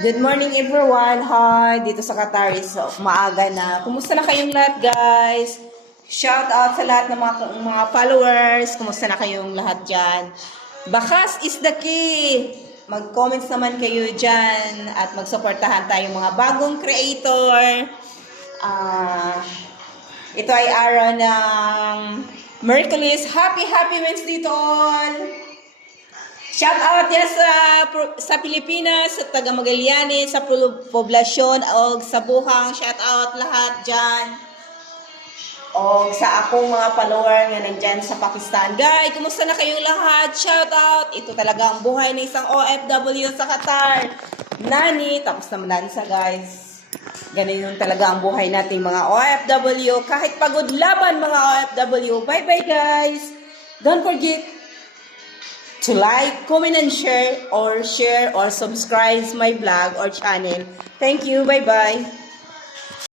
Good morning everyone. Hi, dito sa Qatar is maaga na. Kumusta na kayong lahat, guys? Shout out sa lahat ng mga followers. Kumusta na kayong lahat diyan? Bakas is the key. Mag-comments naman kayo diyan at magsuportahan tayong mga bagong creator. Ito ay araw ng Merkulis. Happy Wednesday to all! Shout out yan sa Pilipinas, sa taga Magallanes, sa poblasyon o sa buhang. Shout out lahat dyan. O sa akong mga follower nga nandyan sa Pakistan. Guys, kumusta na kayong lahat? Shout out. Ito talaga ang buhay ng isang OFW sa Qatar. Nani, tapos na malansa guys. Ganun yung talaga ang buhay natin mga OFW. Kahit pagod laban mga OFW. Bye bye guys. Don't forget to like, comment, and share or subscribe my vlog or channel. Thank you. Bye-bye.